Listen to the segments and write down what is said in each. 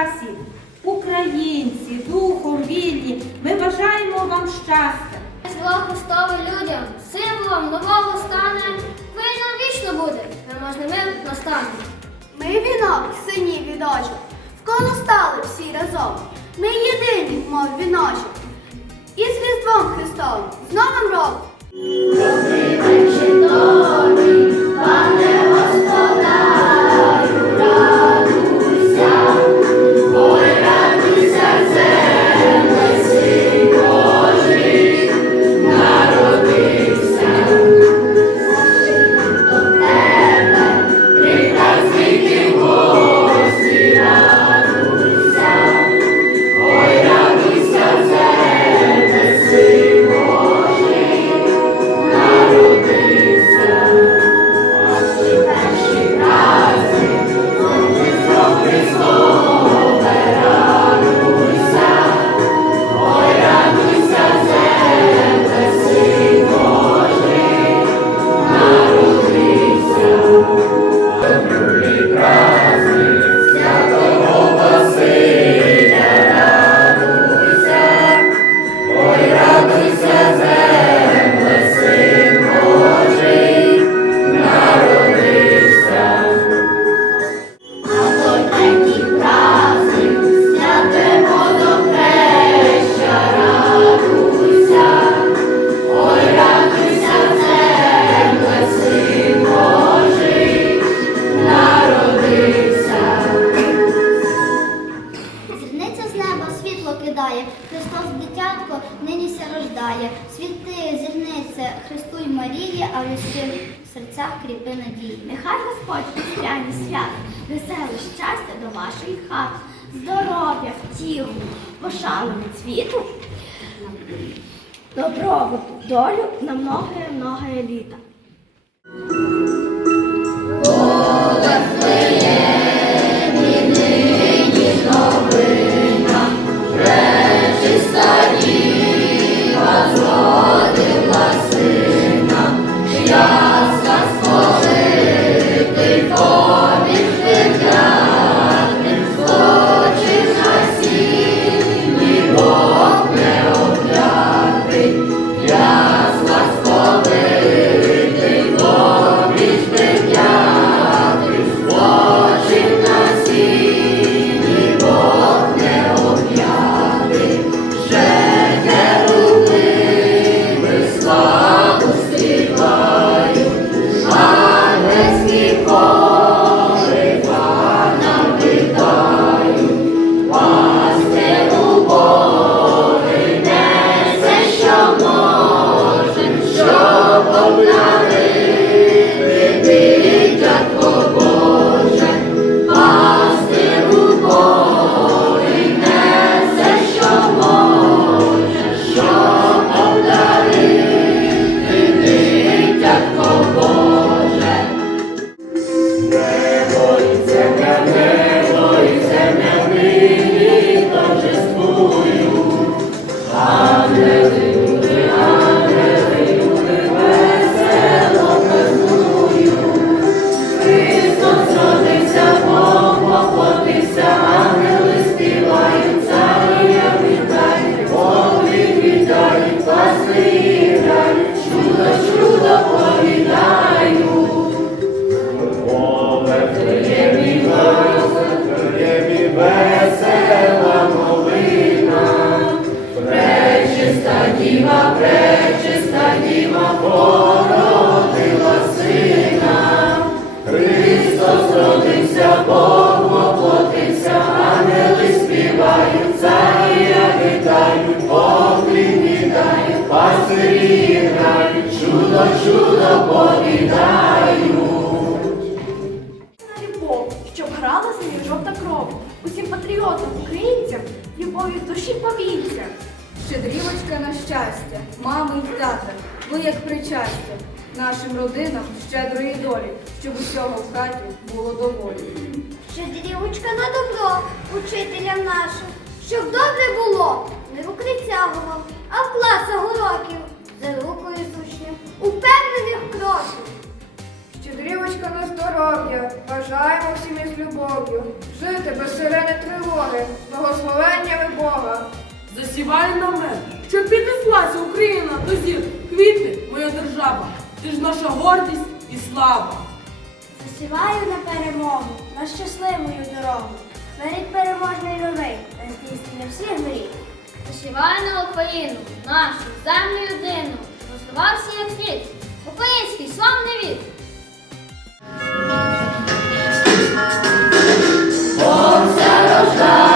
часі. Українці, духом вільні, ми бажаємо вам щастя. Зло Христове людям, символом нового стане. Ви нам вічно буде, мир настане. Ми вінок, синів і дочок, вколо стали всі разом. Ми єдині, мов віночок. І з Різдвом Христовим, з Новим роком! Світи, зірниця, Христу і Марії, а в людських серцях кріпи надії. Нехай Господь післяні свят, веселе щастя до вашої хати, здоров'я, втіху, пошану від світу, добробуту, долю на многое-многое літа. Любов, щоб грала з нею жовта кров. Усім патріотам, українцям, любові в душі повінця. Щедрівочка на щастя, мами і тата, ви як причастя, нашим родинам щедрої долі, щоб усього в хаті було доволі. Щедрівочка на добро, учителям нашим, щоб добре було, не в сирени тривоги, благословеннями Бога. Засівай на мене, щоб піднеслася Україна до зір. Квіти, моя держава, ти ж наша гордість і слава. Засіваю на перемогу, на щасливою дорогу. Беріть переможний новий, на здійснення всіх мрій. Засіваю на Україну, нашу землю єдину, розвивався як світ, український славний від.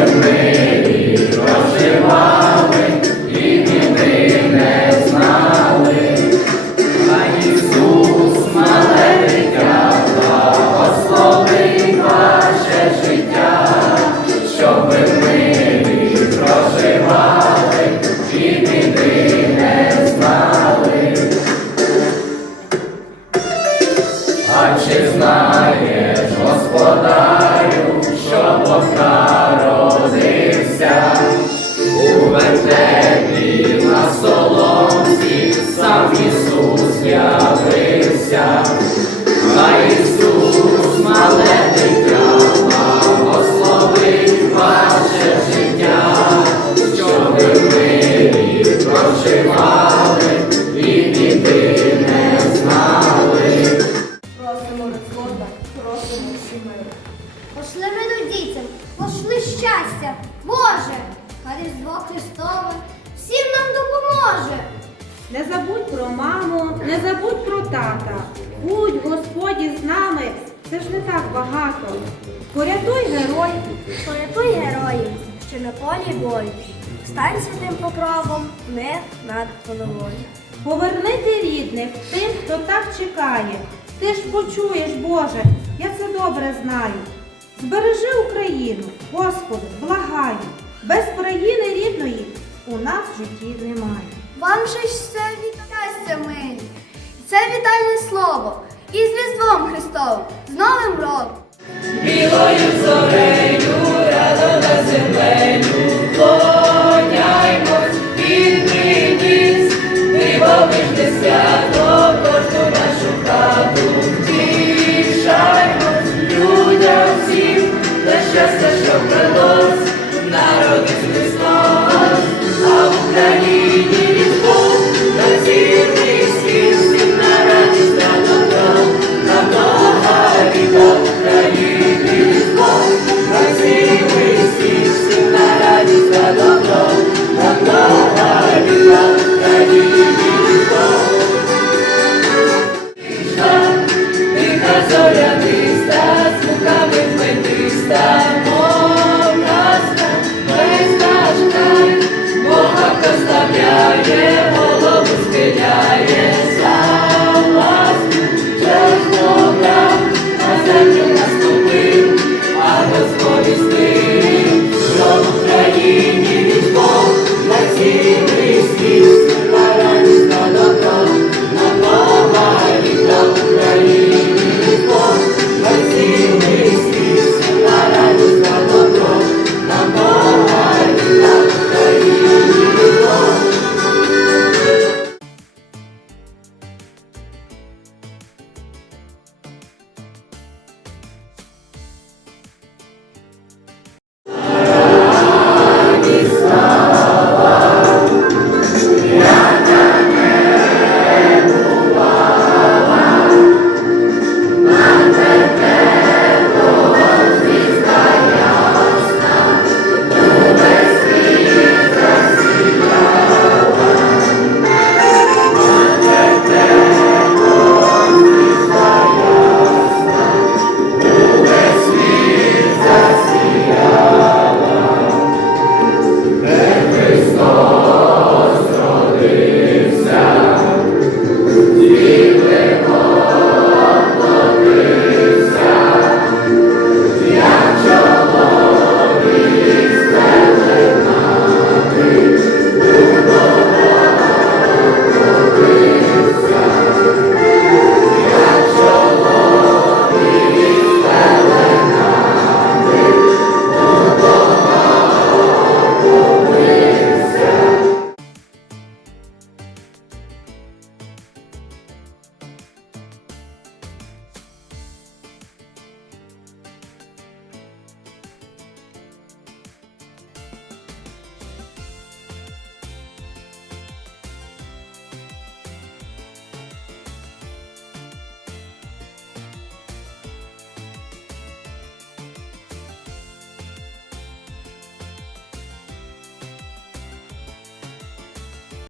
Amen. Не забудь про тата. Будь Господі з нами, Це ж не так багато. Порятуй герой. Порятуй героїв, що на полі бою. Стань святим покровом, мир над головою. Поверни ти рідних тим, хто так чекає. Ти ж почуєш, Боже, я це добре знаю. Збережи Україну, Господи, благаю. Без країни рідної у нас в житті немає. Вам же ж все від щастя милі. Це вітальне слово. І з Різдвом Христовим, з Новим роком. Білою зорею радо на схиляє,